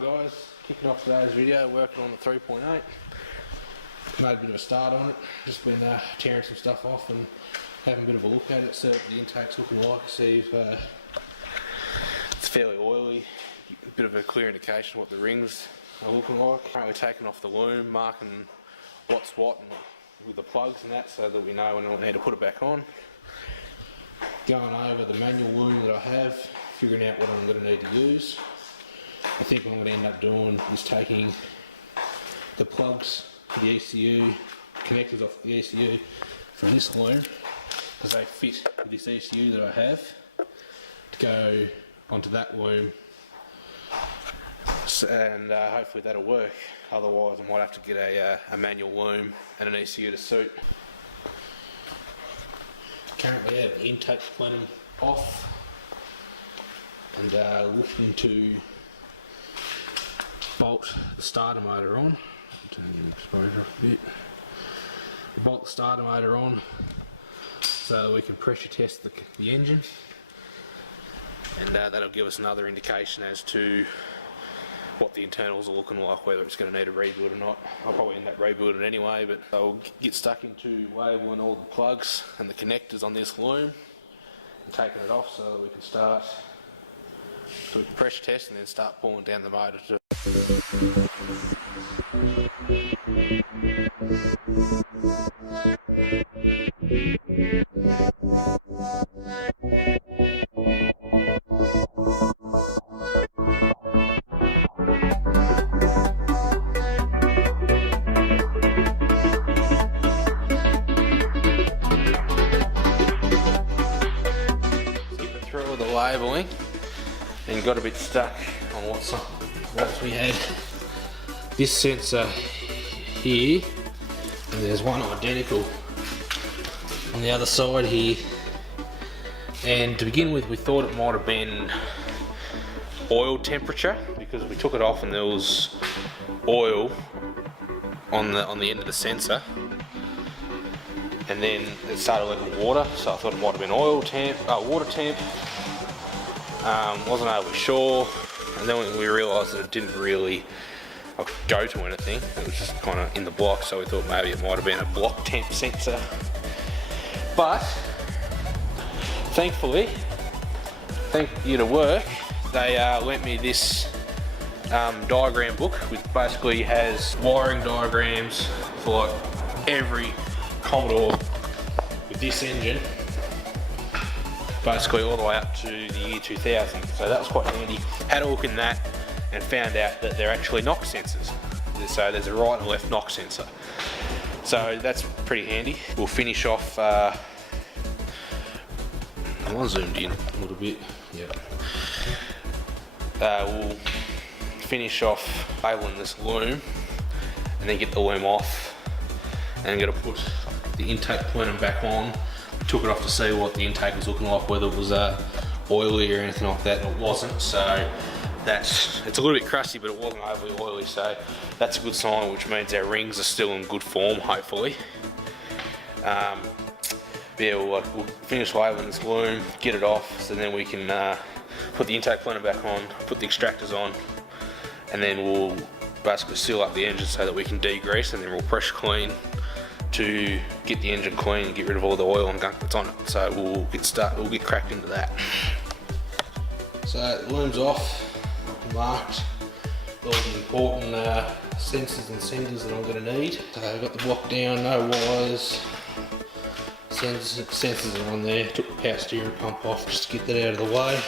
Guys, kicking off today's video, working on the 3.8. Made a bit of a start on it, just been tearing some stuff off and having a bit of a look at it, see what the intake's looking like, see if it's fairly oily, a bit of a clear indication of what the rings are looking like. Currently taking off the loom, marking what's what and with the plugs and that, so that we know when we need to put it back on. Going over the manual loom that I have, figuring out what I'm going to need to use. I think what I'm going to end up doing is taking the plugs for the ECU, connectors off the ECU from this loom, because they fit with this ECU that I have, to go onto that loom, and hopefully that'll work. Otherwise I might have to get a manual loom and an ECU to suit. Currently I have the intake plenum off and looking to bolt the starter motor on. Turn the exposure off a bit. Bolt the starter motor on so we can pressure test the engine, and that'll give us another indication as to what the internals are looking like, whether it's going to need a rebuild or not. I'll probably end up rebuilding it anyway, but I'll get stuck into labeling all the plugs and the connectors on this loom and taking it off so that we can pressure test and then start pulling down the motor to through the labelling and got a bit stuck on what we had. This sensor here, and there's one identical on the other side here, and to begin with we thought it might have been oil temperature because we took it off and there was oil on the end of the sensor, and then it started leaking water, so I thought it might have been water temp. Wasn't overly sure, and then we realised that it didn't really go to anything. It was just kind of in the block, so we thought maybe it might have been a block temp sensor. But thankfully, thank you to work, they lent me this diagram book, which basically has wiring diagrams for like every Commodore with this engine, basically all the way up to the year 2000. So that was quite handy. Had a look in that and found out that they're actually knock sensors. So there's a right and left knock sensor. So that's pretty handy. We'll finish off, I zoomed in a little bit, yeah. We'll finish off labeling this loom and then get the loom off, and I'm going to put the intake plenum back on. Took it off to see what the intake was looking like, whether it was oily or anything like that, and it wasn't. So it's a little bit crusty, but it wasn't overly oily, so that's a good sign, which means our rings are still in good form, hopefully. Yeah, we'll finish labeling this loom, get it off, so then we can put the intake plenum back on, put the extractors on, and then we'll basically seal up the engine so that we can degrease, and then we'll pressure clean to get the engine clean and get rid of all the oil and gunk that's on it. So we'll get cracked into that. So the loom's off, marked all the important sensors and senders that I'm going to need. So I've got the block down, no wires, sensors are on there. Took the power steering pump off just to get that out of the way.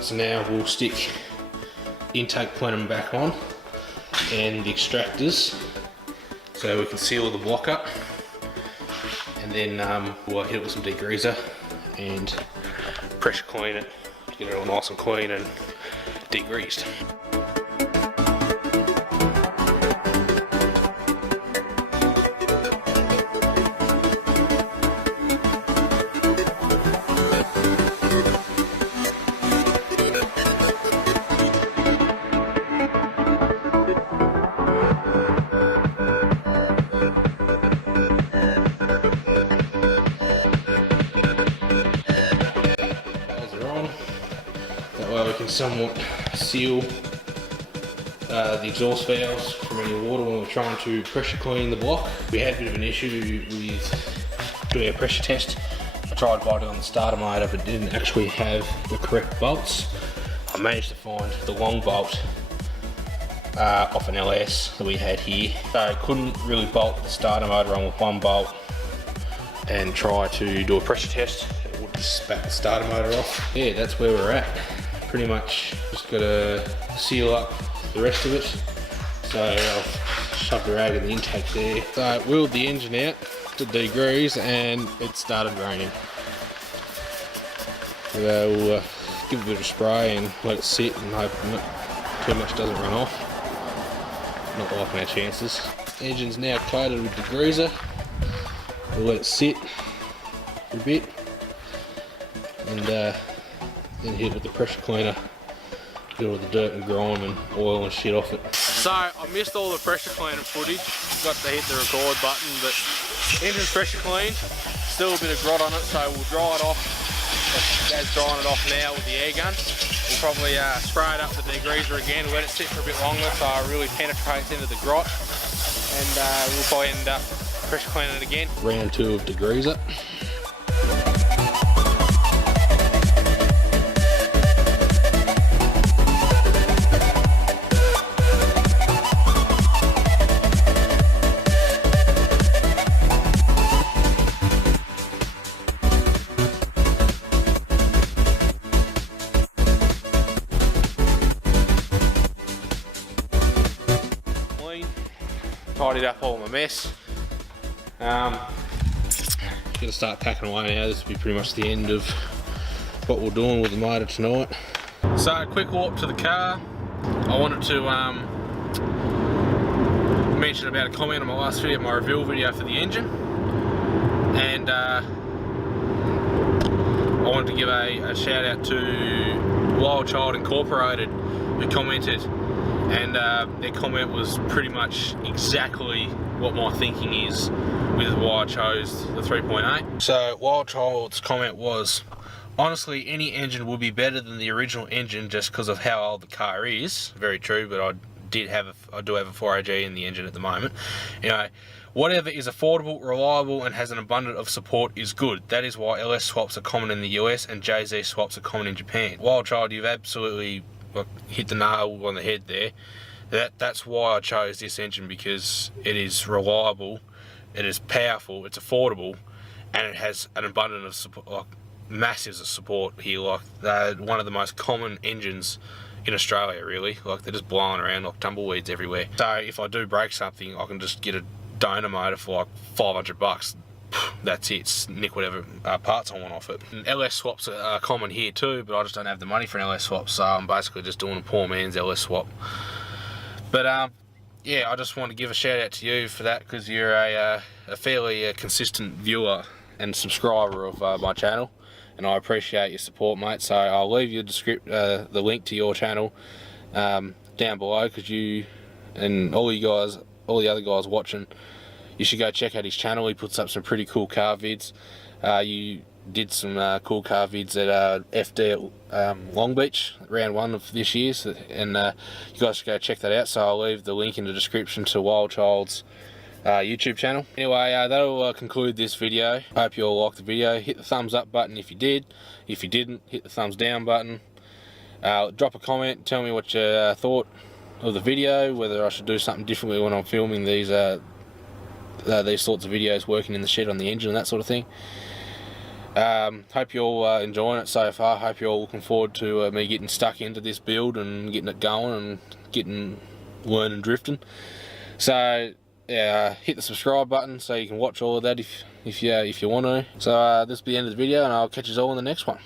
So now we'll stick the intake plenum back on and the extractors, so we can seal the block up, and then we'll hit it with some degreaser and pressure clean it, get it all nice and clean and degreased. can somewhat seal the exhaust valves from any water when we're trying to pressure clean the block. We had a bit of an issue with doing a pressure test. I tried biting on the starter motor but didn't actually have the correct bolts. I managed to find the long bolt off an LS that we had here. So I couldn't really bolt the starter motor on with one bolt and try to do a pressure test. It would just spat the starter motor off. Yeah, that's where we're at. Pretty much just gotta seal up the rest of it. So I've shoved a rag in the intake there. So I wheeled the engine out to degrease and it started raining. So we'll give it a bit of spray and let it sit and hope not too much doesn't run off. Not liking our chances. Engine's now coated with degreaser. We'll let it sit for a bit and then hit it with the pressure cleaner. Get all the dirt and grime and oil and shit off it. So I missed all the pressure cleaning footage. Got to hit the record button, but engine's pressure cleaned. Still a bit of grot on it, so we'll dry it off. Dad's drying it off now with the air gun. We'll probably spray it up the degreaser again, let it sit for a bit longer so it really penetrates into the grot, and we'll probably end up pressure cleaning it again. Round 2 of degreaser. Tidied up all my mess. Gonna start packing away now. This will be pretty much the end of what we're doing with the motor tonight. So a quick walk to the car. I wanted to mention about a comment on my last video, my reveal video for the engine, and I wanted to give a shout out to Wild Child Incorporated who commented. And their comment was pretty much exactly what my thinking is with why I chose the 3.8. So Wild Child's comment was, honestly, any engine would be better than the original engine just because of how old the car is. Very true, but I do have a 4AG in the engine at the moment. You know, whatever is affordable, reliable, and has an abundance of support is good. That is why LS swaps are common in the US and JZ swaps are common in Japan. Wild Child, you've absolutely hit the nail on the head there. That's why I chose this engine, because it is reliable, it is powerful, it's affordable, and it has an abundance of support, like masses of support here. Like they're one of the most common engines in Australia, really. Like they're just blowing around like tumbleweeds everywhere. So if I do break something, I can just get a donor motor for like $500. That's it, nick whatever parts I want off it. And LS swaps are common here too, but I just don't have the money for an LS swap, so I'm basically just doing a poor man's LS swap. But yeah, I just want to give a shout out to you for that, because you're a fairly consistent viewer and subscriber of my channel, and I appreciate your support, mate. So I'll leave you the link to your channel down below, because you and all you guys, all the other guys watching, you should go check out his channel. He puts up some pretty cool car vids. You did some cool car vids at FD at Long Beach, round 1 of this year, so, and you guys should go check that out. So I'll leave the link in the description to Wild Child's YouTube channel. Anyway, that'll conclude this video. Hope you all liked the video. Hit the thumbs up button if you did. If you didn't, hit the thumbs down button. Drop a comment, tell me what you thought of the video, whether I should do something differently when I'm filming these sorts of videos, working in the shed on the engine and that sort of thing. Hope you're all enjoying it so far. Hope you're all looking forward to me getting stuck into this build and getting it going and learning drifting. So yeah, hit the subscribe button so you can watch all of that if you want to. So this will be the end of the video, and I'll catch you all in the next one.